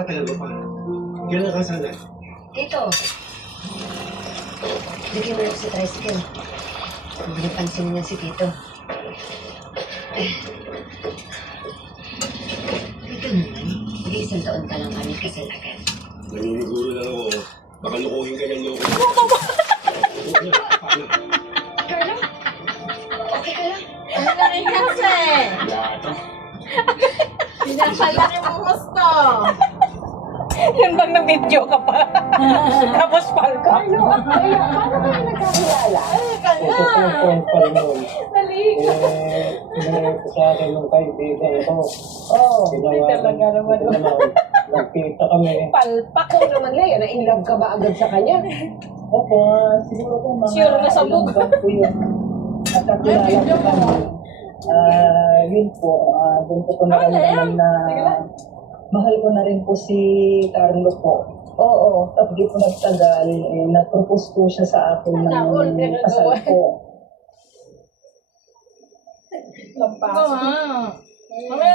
tatagal mo pa. Kailan ka sana? Dito. Bigyan mo lang si tricycle. Hindi pansin niya si Tito. Ito naman. Mag-iisang taon ka lang kami kasal agad. Naniniguro lang ako. Baka lukuhin ka ng loko. Carlo? Okay ka lang? Ang laki kasi. Yato. Pinapalaki mo gusto. Yun bang na-video ka pa? Tapos palka? Paano kayo nagkakilala? Ay, kaya. Naligo. Pinanay ko sa akin ng kaibigan ko. Ay, talaga naman. Nagkita kami. Palpak. Ako naman ngayon, na-inlove ka ba agad sa kanya? Opo, siguro po mga Sure na sabog. ilang buwan po yun. At kakilala ko kami. Yun po, doon po naman na mahal ko na rin po si Carlo po. Oo, tapos di po nagtagal, nag-propose po siya sa akin ng kasal po. Lampas. Ito nga. Mamaya